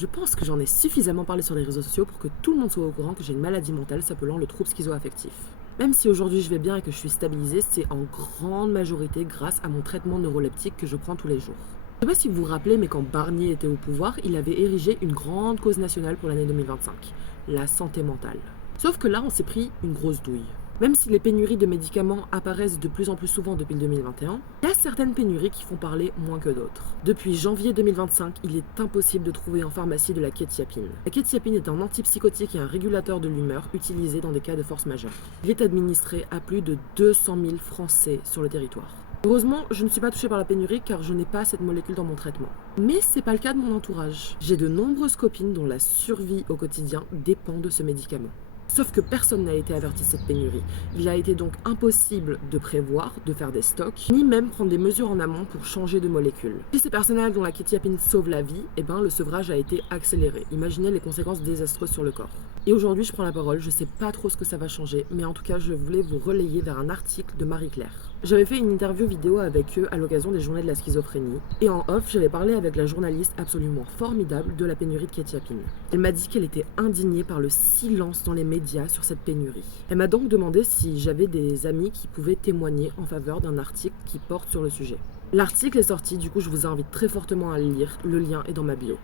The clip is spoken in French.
Je pense que j'en ai suffisamment parlé sur les réseaux sociaux pour que tout le monde soit au courant que j'ai une maladie mentale s'appelant le trouble schizoaffectif. Même si aujourd'hui je vais bien et que je suis stabilisée, c'est en grande majorité grâce à mon traitement neuroleptique que je prends tous les jours. Je sais pas si vous vous rappelez, mais quand Barnier était au pouvoir, il avait érigé une grande cause nationale pour l'année 2025, la santé mentale. Sauf que là, on s'est pris une grosse douille. Même si les pénuries de médicaments apparaissent de plus en plus souvent depuis le 2021, il y a certaines pénuries qui font parler moins que d'autres. Depuis janvier 2025, il est impossible de trouver en pharmacie de la quétiapine. La quétiapine est un antipsychotique et un régulateur de l'humeur utilisé dans des cas de force majeure. Il est administré à plus de 200 000 Français sur le territoire. Heureusement, je ne suis pas touchée par la pénurie car je n'ai pas cette molécule dans mon traitement. Mais c'est pas le cas de mon entourage. J'ai de nombreuses copines dont la survie au quotidien dépend de ce médicament. Sauf que personne n'a été averti de cette pénurie. Il a été donc impossible de prévoir, de faire des stocks, ni même prendre des mesures en amont pour changer de molécule. Chez ces personnels dont la quétiapine sauve la vie, le sevrage a été accéléré. Imaginez les conséquences désastreuses sur le corps. Et aujourd'hui, je prends la parole, je sais pas trop ce que ça va changer, mais en tout cas, je voulais vous relayer vers un article de Marie-Claire. J'avais fait une interview vidéo avec eux à l'occasion des journées de la schizophrénie, et en off, j'avais parlé avec la journaliste absolument formidable de la pénurie de quétiapine. Elle m'a dit qu'elle était indignée par le silence dans les médias sur cette pénurie. Elle m'a donc demandé si j'avais des amis qui pouvaient témoigner en faveur d'un article qui porte sur le sujet. L'article est sorti, du coup je vous invite très fortement à le lire, le lien est dans ma bio.